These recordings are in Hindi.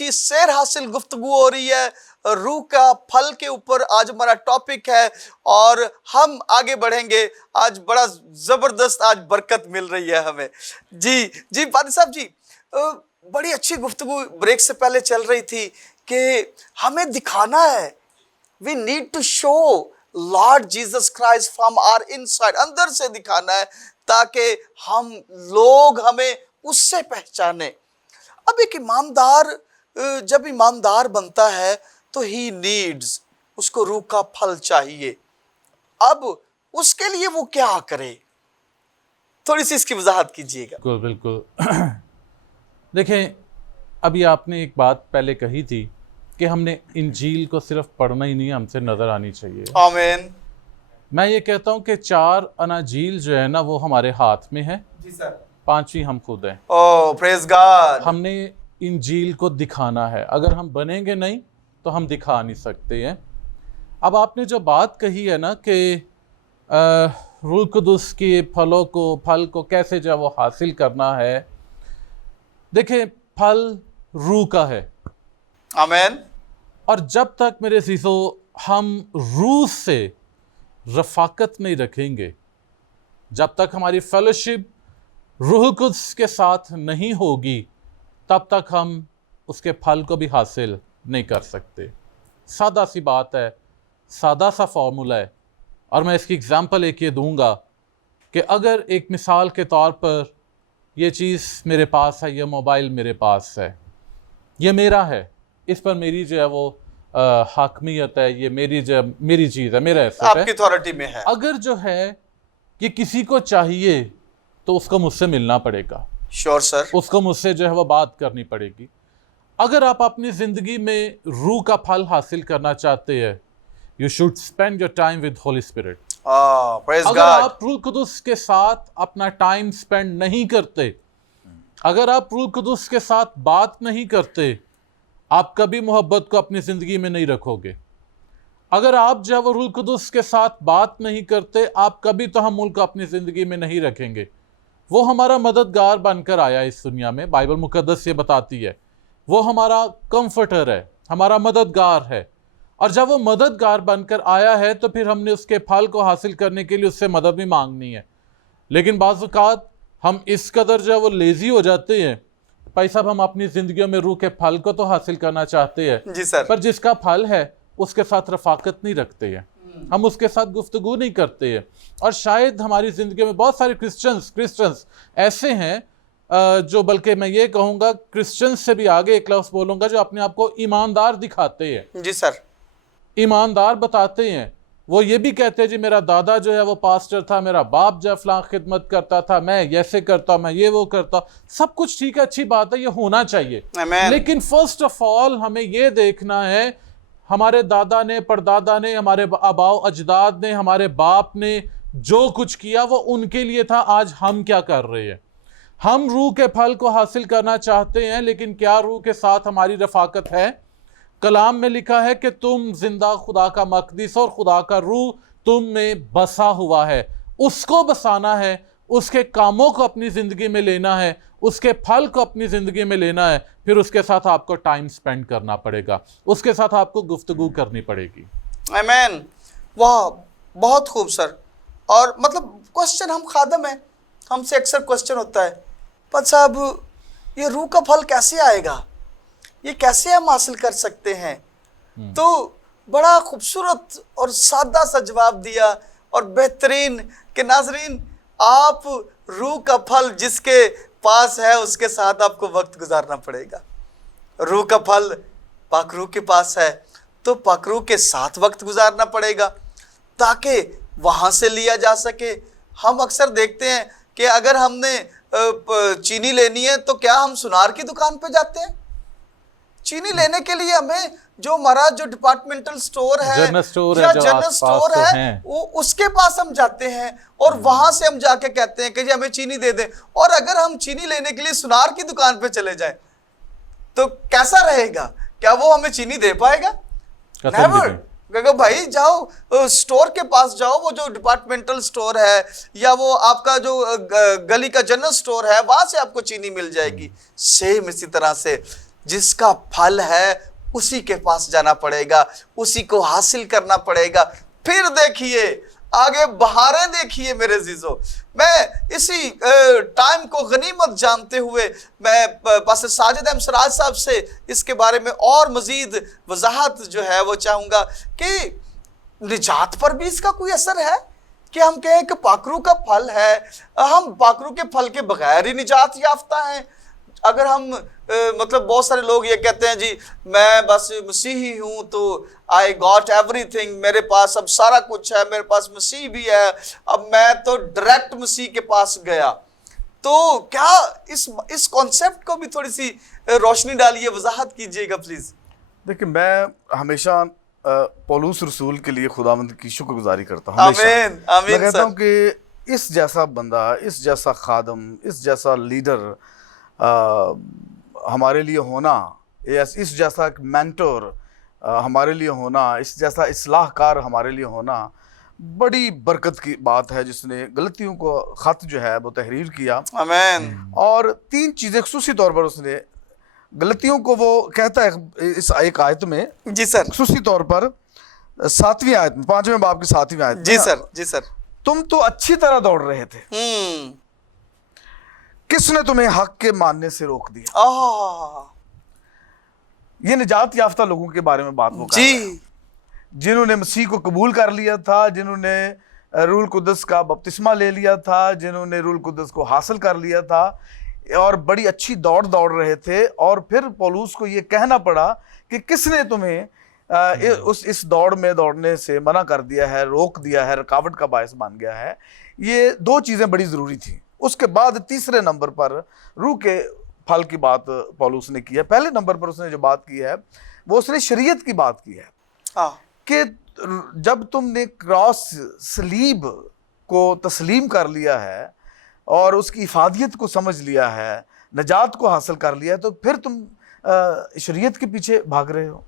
अच्छी सैर हासिल गुफ्तगू हो रही है रूह का फल के ऊपर। आज हमारा टॉपिक है और हम आगे बढ़ेंगे। आज बड़ा जबरदस्त आज बरकत मिल रही है हमें। जी जी पादी साहब जी, बड़ी अच्छी गुफ्तगू ब्रेक से पहले चल रही थी कि हमें दिखाना है, we need to show lord Jesus Christ from our inside, अंदर से दिखाना है ताकि हम लोग हमें उससे पहचाने। अब एक ईमानदार जब ईमानदार बनता है तो ही नीड्स, उसको रूह का फल चाहिए। अब उसके लिए वो क्या करे, थोड़ी सी इसकी वजाहत कीजिएगा। बिल्कुल बिल्कुल। देखें, अभी आपने एक बात पहले कही थी कि हमने इंजील को सिर्फ पढ़ना ही नहीं, हमसे नजर आनी चाहिए। आमीन। मैं ये कहता हूँ कि 4 अनाजील जो है ना वो हमारे हाथ में है। जी सर। 5वीं हम खुद हैं। ओह प्रेज गॉड। हमने इंजील को दिखाना है। अगर हम बनेंगे नहीं तो हम दिखा नहीं सकते हैं। अब आपने जो बात कही है ना कि रूह कुदुस के फल को कैसे जो वो हासिल करना है, देखिए फल रूह का है। आमीन। और जब तक मेरे सीसो हम रूह से रफाकत नहीं रखेंगे, जब तक हमारी फेलोशिप रूह कुद्स के साथ नहीं होगी, तब तक हम उसके फल को भी हासिल नहीं कर सकते। सादा सी बात है, सादा सा फॉर्मूला है। और मैं इसकी एग्जांपल एक ये दूंगा कि अगर एक मिसाल के तौर पर ये चीज़ मेरे पास है, ये मोबाइल मेरे पास है, ये मेरा है, इस पर मेरी जो है वो हाकमियत है, ये मेरी चीज़ है, मेरा एसेट है, आपकी अथॉरिटी में है। अगर जो है ये किसी को चाहिए तो उसको मुझसे मिलना पड़ेगा। Sure sir. उसको मुझसे जो है वो बात करनी पड़ेगी। अगर आप अपनी ज़िंदगी में रूह का फल हासिल करना चाहते हैं, you should spend your time with Holi spirit. अगर आप रूह कुदुस के साथ अपना टाइम स्पेंड नहीं करते, अगर आप रूह कुदुस के साथ बात नहीं करते, आप कभी मोहब्बत को अपनी ज़िंदगी में नहीं रखोगे। अगर आप जब रूह कुदुस के साथ बात नहीं करते, आप कभी तहम्मुल को अपनी ज़िंदगी में नहीं रखेंगे। वो हमारा मददगार बनकर आया इस दुनिया में, बाइबल मुकद्दस ये बताती है। वो हमारा कंफर्टर है, हमारा मददगार है। और जब वो मददगार बनकर आया है तो फिर हमने उसके फल को हासिल करने के लिए उससे मदद भी मांगनी है। लेकिन बाज़ औक़ात हम इस कदर जो है वो लेज़ी हो जाते हैं, भाई साहब हम अपनी ज़िंदगियों में रूह के फल को तो हासिल करना चाहते हैं जी सर, पर जिसका फल है उसके साथ रफाकत नहीं रखते हैं, हम उसके साथ गुफ्तगू नहीं करते हैं। और शायद हमारी ज़िंदगी में बहुत सारे क्रिश्चियंस ऐसे हैं जो, बल्कि मैं ये कहूँगा क्रिश्चियंस से भी आगे एक लफ्ज़ बोलूँगा, जो अपने आप को ईमानदार दिखाते हैं। जी सर। ईमानदार बताते हैं। वो ये भी कहते हैं जी मेरा दादा जो है वो पास्टर था, मेरा बाप जो फलां खिदमत करता था, मैं ऐसे करता, मैं ये वो करता। सब कुछ ठीक है, अच्छी बात है, ये होना चाहिए। लेकिन फर्स्ट ऑफ ऑल हमें ये देखना है, हमारे दादा ने, परदादा ने, हमारे आबाओ अजदाद ने, हमारे बाप ने जो कुछ किया वो उनके लिए था। आज हम क्या कर रहे हैं? हम रूह के फल को हासिल करना चाहते हैं, लेकिन क्या रूह के साथ हमारी रफाकत है? कलाम में लिखा है कि तुम जिंदा खुदा का मकदस और खुदा का रूह तुम में बसा हुआ है। उसको बसाना है, उसके कामों को अपनी ज़िंदगी में लेना है, उसके फल को अपनी ज़िंदगी में लेना है। फिर उसके साथ आपको टाइम स्पेंड करना पड़ेगा, उसके साथ आपको गुफ्तगू करनी पड़ेगी। आमीन। वाह, बहुत खूब सर। और मतलब क्वेश्चन, हम खादम हैं, हमसे अक्सर क्वेश्चन होता है, पर साहब ये रूह का फल कैसे आएगा, ये कैसे हम हासिल कर सकते हैं? तो बड़ा खूबसूरत और सादा सा जवाब दिया और बेहतरीन कि नाजरीन, आप रूह का फल जिसके पास है उसके साथ आपको वक्त गुजारना पड़ेगा। रूह का फल पाक रूह के पास है तो पाक रूह के साथ वक्त गुजारना पड़ेगा ताकि वहाँ से लिया जा सके। हम अक्सर देखते हैं कि अगर हमने चीनी लेनी है तो क्या हम सुनार की दुकान पे जाते हैं? चीनी लेने के लिए हमें जो हमारा जो डिपार्टमेंटल स्टोर है, जनरल स्टोर है, वो उसके पास हम जाते हैं और वहां से हम जाके कहते हैं कि जी हमें चीनी दे दें। और अगर हम चीनी लेने के लिए सुनार की दुकान पे चले जाएं तो कैसा रहेगा? क्या वो हमें चीनी दे पाएगा? नेवर। क्योंकि भाई जाओ स्टोर के पास जाओ, वो जो डिपार्टमेंटल स्टोर है या वो आपका जो गली का जनरल स्टोर है, वहां से आपको चीनी मिल जाएगी। सेम इसी तरह से जिसका फल है उसी के पास जाना पड़ेगा, उसी को हासिल करना पड़ेगा। फिर देखिए आगे बहारें देखिए मेरे अजीजों। मैं इसी टाइम को गनीमत जानते हुए मैं पास्टर साजिद अहमद सराज साहब से इसके बारे में और मजीद वजाहत जो है वो चाहूँगा कि निजात पर भी इसका कोई असर है कि हम कहें कि पाकरू का फल है, हम पाकरू के फल के बगैर ही निजात याफ्ता हैं। अगर हम मतलब बहुत सारे लोग ये कहते हैं जी मैं बस मसीही हूँ तो आई गॉट एवरीथिंग, मेरे पास अब सारा कुछ है, मेरे पास मसीह भी है, अब मैं तो डायरेक्ट मसीह के पास गया। तो क्या इस कॉन्सेप्ट को भी थोड़ी सी रोशनी डालिए, वजाहत कीजिएगा प्लीज। देखिए, मैं हमेशा पौलुस रसूल के लिए खुदावंद की शुक्रगुजारी करता हूँ। आमीन आमीन। मैं कहता हूँ कि इस जैसा बंदा, इस जैसा खादम, इस जैसा लीडर हमारे लिए होना, इस जैसा एक मेंटोर हमारे लिए होना, इस जैसा इस्लाहकार हमारे लिए होना बड़ी बरकत की बात है, जिसने गलतियों को ख़त जो है वो तहरीर किया। आमीन। और 3 चीज़ें खुसूसी तौर पर उसने गलतियों को, वो कहता है इस एक आयत में, जी सर, खुसूसी तौर पर 7वीं आयत में, 5वें बाब की 7वीं आयत में, जी सर, जी सर, तुम तो अच्छी तरह दौड़ रहे थे, किसने तुम्हें हक के मानने से रोक दिया। ये निजात याफ्ता लोगों के बारे में बात वो कर रहा है, जिन्होंने मसीह को कबूल कर लिया था, जिन्होंने रूल कुदस का बपतिस्मा ले लिया था, जिन्होंने रूल कुदस को हासिल कर लिया था और बड़ी अच्छी दौड़ रहे थे। और फिर पौलुस को ये कहना पड़ा कि किसने तुम्हें इस दौड़ में दौड़ने से मना कर दिया है, रोक दिया है, रुकावट का बायस बन गया है। ये 2 चीज़ें बड़ी ज़रूरी थी। उसके बाद तीसरे नंबर पर रूह के फल की बात पौलुस ने की है। पहले नंबर पर उसने जो बात की है वो उसने शरीयत की बात की है कि जब तुमने क्रॉस सलीब को तस्लीम कर लिया है और उसकी इफादियत को समझ लिया है, नजात को हासिल कर लिया है, तो फिर तुम शरीयत के पीछे भाग रहे हो,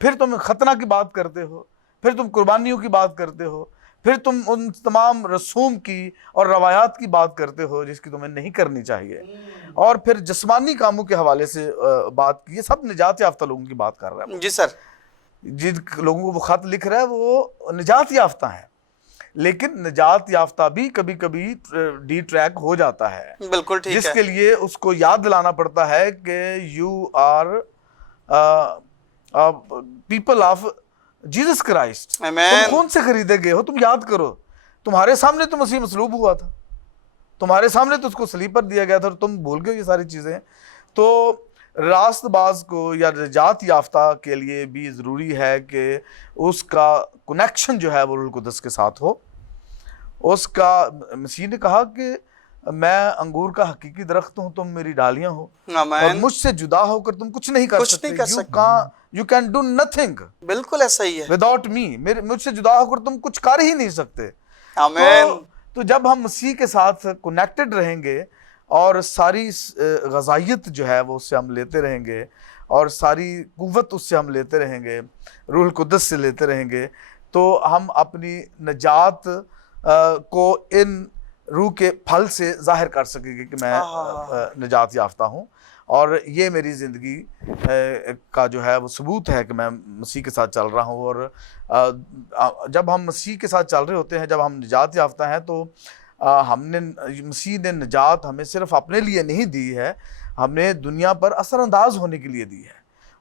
फिर तुम खतना की बात करते हो, फिर तुम कुर्बानियों की बात करते हो, फिर तुम उन तमाम रसूम की और रवायात की बात करते हो जिसकी तुम्हें नहीं करनी चाहिए, और फिर जिस्मानी कामों के हवाले से बात की। ये सब निजात याफ्ता लोगों की बात कर रहा है। जी सर। जिन लोगों को वो खत लिख रहा है वो निजात याफ्ता है, लेकिन निजात याफ्ता भी कभी कभी डी ट्रैक हो जाता है। बिल्कुल ठीक है। जिसके लिए उसको याद दिलाना पड़ता है कि you are people of Jesus Christ. तुम कौन से खरीदे गए हो? तुम याद करो, तुम्हारे सामने तो मसीह मसलूब हुआ था, तुम्हारे सामने तो उसको सलीब पर दिया गया था, और तुम भूल गए ये सारी चीज़ें। तो रास्तबाज को या निजात याफ्ता के लिए भी ज़रूरी है कि उसका कनेक्शन जो है वो रूह कुदस के साथ हो। उसका, मसीह ने कहा कि मैं अंगूर का हकीकी दरख्त हूँ, तुम मेरी डालियाँ हो, और मुझसे जुदा होकर तुम कुछ नहीं कर सकते। You can do nothing। बिल्कुल ऐसा ही है। Without me, मुझसे जुदा होकर तुम कुछ कर ही नहीं सकते। आमीन। तो जब हम मसीह के साथ कनेक्टेड रहेंगे और सारी ग़ज़ाइयत जो है वो उससे हम लेते रहेंगे, और सारी कुव्वत उससे हम लेते रहेंगे, रूह कुदस से लेते रहेंगे, तो हम अपनी नजात को इन रूह के फल से जाहिर कर सकेंगे कि मैं निजात याफ्ता हूँ। और ये मेरी ज़िंदगी का जो है वो सबूत है कि मैं मसीह के साथ चल रहा हूँ। और जब हम मसीह के साथ चल रहे होते हैं, जब हम निजात याफ्ता हैं, तो हमने, मसीह ने निजात हमें सिर्फ अपने लिए नहीं दी है, हमने दुनिया पर असरअंदाज होने के लिए दी है।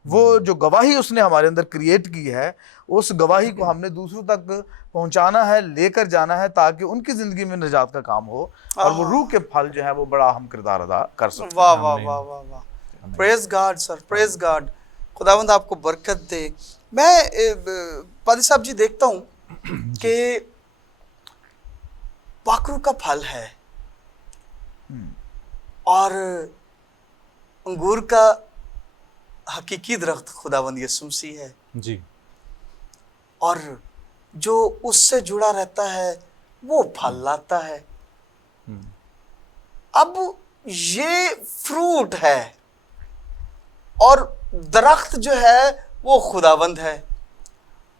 वो जो गवाही उसने हमारे अंदर क्रिएट की है, उस गवाही को हमने दूसरों तक पहुंचाना है, लेकर जाना है, ताकि उनकी ज़िंदगी में निजात का काम हो और वो रूह के फल जो है वो बड़ा अहम किरदार अदा कर सकते हैं। वाह वाह वाह वाह वाह, praise God sir, praise God. खुदावंद आपको बरकत दे। मैं पादी साहब जी देखता हूँ कि पाकरू का फल है और अंगूर का हकीकी दरख्त खुदावंद यीशु मसीह है जी, और जो उससे जुड़ा रहता है वो फल लाता है। अब ये फ्रूट है और दरख्त जो है वो खुदावंद है।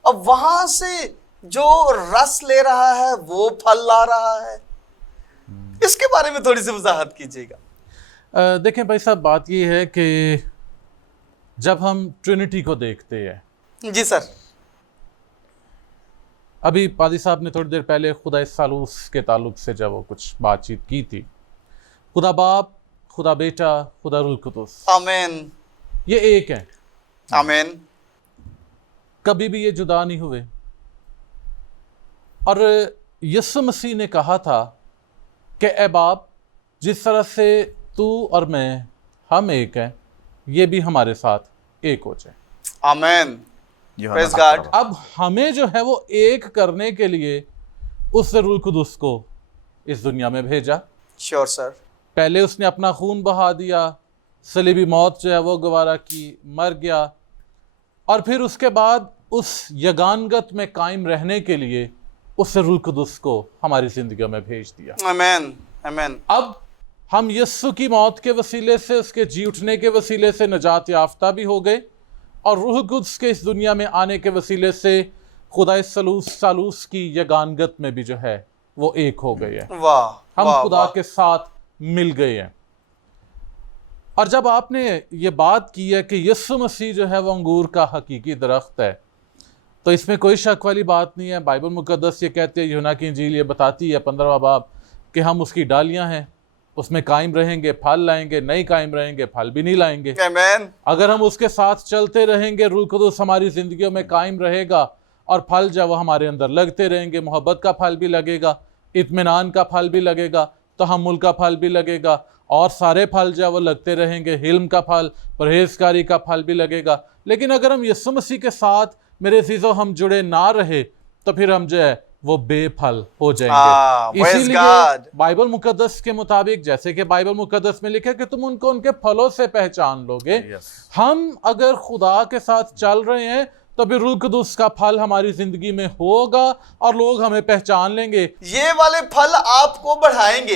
अब वहां से जो रस ले रहा है वो फल ला रहा है। इसके बारे में थोड़ी सी वजाहत कीजिएगा। देखें भाई साहब, बात ये है कि जब हम ट्रिनिटी को देखते हैं। जी सर। अभी पादी साहब ने थोड़ी देर पहले खुदा सालूस के ताल्लुक से जब वो कुछ बातचीत की थी, खुदा बाप, खुदा बेटा, खुदा रूह कुदुस, आमीन, ये एक है। आमीन। कभी भी ये जुदा नहीं हुए। और यीशु मसीह ने कहा था कि ए बाप, जिस तरह से तू और मैं हम एक हैं, ये भी हमारे साथ एक हो जाए। आमीन, प्रेज़ गॉड। अब हमें जो है वो एक करने के लिए उस रूह कुदुस को इस दुनिया में भेजा। Sure sir. पहले उसने अपना खून बहा दिया, सलीबी मौत जो है वो गवारा की, मर गया, और फिर उसके बाद उस यगानगत में कायम रहने के लिए उस रूह कुदुस को हमारी जिंदगियों में भेज दिया। आमीन, आमीन। अब हम यीशु की मौत के वसीले से, उसके जी उठने के वसीले से निजात याफ्ता भी हो गए, और रूह कुदस के इस दुनिया में आने के वसीले से खुदा सालूस की यगानगत में भी जो है वो एक हो गए हैं। वाह, हम खुदा के साथ मिल गए हैं। और जब आपने ये बात की है कि यीशु मसीह जो है वो अंगूर का हकीकी दरख्त है, तो इसमें कोई शक वाली बात नहीं है। बाइबल मुकद्दस ये कहते हैं, यूहन्ना की इंजील ये बताती है 15वां बाब, कि हम उसकी डालियां हैं, उसमें कायम रहेंगे, फल लाएंगे, नहीं कायम रहेंगे, फल भी नहीं लाएंगे। आमीन। अगर हम उसके साथ चलते रहेंगे, रूह कुदुस हमारी जिंदगियों में कायम रहेगा, और फल जब वो हमारे अंदर लगते रहेंगे, मोहब्बत का फल भी लगेगा, इत्मीनान का फल भी लगेगा, तहम्मुल का फल भी लगेगा, और सारे फल जो वो लगते रहेंगे, हिल्म का फल, परहेजगारी का फल भी लगेगा। लेकिन अगर हम यीशु मसीह के साथ, मेरे अज़ीज़ों, हम जुड़े ना रहे, तो फिर हम जो है वो बेफल हो जाएंगे। इसीलिए बाइबल मुकद्दस के मुताबिक, जैसे कि बाइबल मुकद्दस में लिखा है कि तुम उनको उनके फलों से पहचान लोगे। हम अगर खुदा के साथ चल रहे हैं तो फिर रूह कुदुस का फल हमारी जिंदगी में होगा और लोग हमें पहचान लेंगे। ये वाले फल आपको बढ़ाएंगे,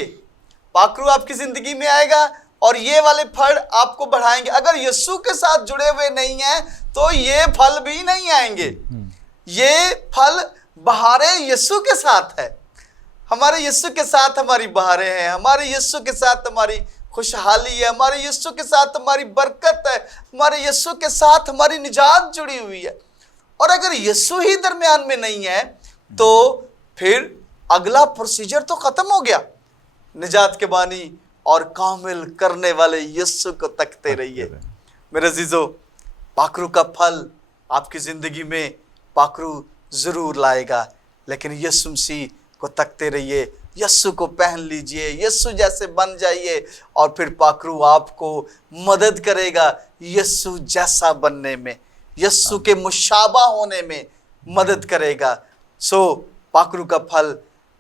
पाखरू आपकी जिंदगी में आएगा और ये वाले फल आपको बढ़ाएंगे। अगर यीशु के साथ जुड़े हुए नहीं हैं तो ये फल भी नहीं आएंगे। ये फल बहारें यीशु के साथ है, हमारे यीशु के साथ हमारी बहारें हैं, हमारे यीशु के साथ हमारी खुशहाली है, हमारे यीशु के साथ हमारी बरकत है, हमारे यीशु के साथ हमारी निजात जुड़ी हुई है। और अगर यीशु ही दरमियान में नहीं है तो फिर अगला प्रोसीजर तो खत्म हो गया। निजात के बानी और कामिल करने वाले यीशु को तकते रहिए। मेरे अजीजों, पाखरू का फल आपकी जिंदगी में पाखरू जरूर लाएगा, लेकिन यीशु मसीह को तकते रहिए, यीशु को पहन लीजिए, यीशु जैसे बन जाइए, और फिर पाखरू आपको मदद करेगा यीशु जैसा बनने में, यीशु के मुशाबा होने में मदद करेगा। सो पाखरू का फल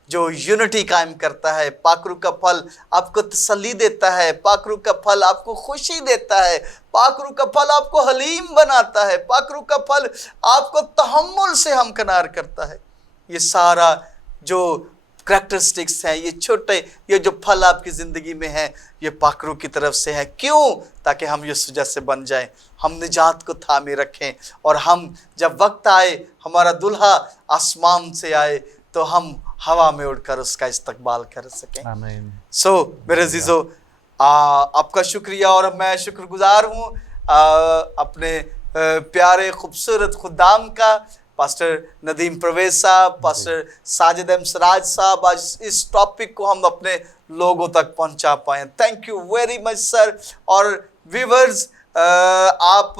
जो यूनिटी कायम करता है, पाखरू का फल आपको तसल्ली देता है, पाखरू का फल आपको खुशी देता है, पाखरू का फल आपको हलीम बनाता है, पाखरू का फल आपको तहम्मुल से हमकनार करता है। ये सारा जो करैक्टरिस्टिक्स हैं, ये छोटे, ये जो फल आपकी ज़िंदगी में हैं, ये पाखरू की तरफ से है। क्यों? ताकि हम यीशु जैसे बन जाएं, हम निजात को थामे रखें, और हम जब वक्त आए, हमारा दुल्हा आसमान से आए, तो हम हवा में उड़कर उसका इस्तकबाल कर सकें। आमीन। सो मेरे अजीजों, आपका शुक्रिया, और मैं शुक्रगुजार हूँ अपने प्यारे खूबसूरत खुदाम का, पास्टर नदीम परवेज साहब, पास्टर साजिद एम सराज साहब। आज इस टॉपिक को हम अपने लोगों तक पहुंचा पाए। Thank you very much sir. और व्यूअर्स, आप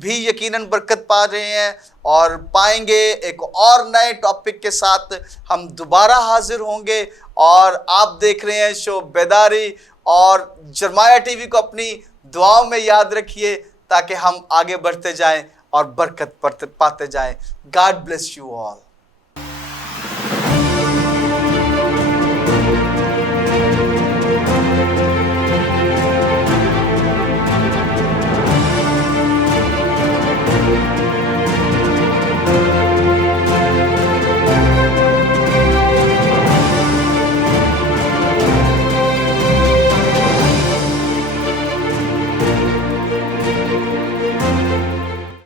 भी यकीनन बरकत पा रहे हैं और पाएंगे। एक और नए टॉपिक के साथ हम दोबारा हाजिर होंगे, और आप देख रहे हैं शो बेदारी, और जरमाया टीवी को अपनी दुआओं में याद रखिए ताकि हम आगे बढ़ते जाएं और बरकत पाते जाएं। God bless you all.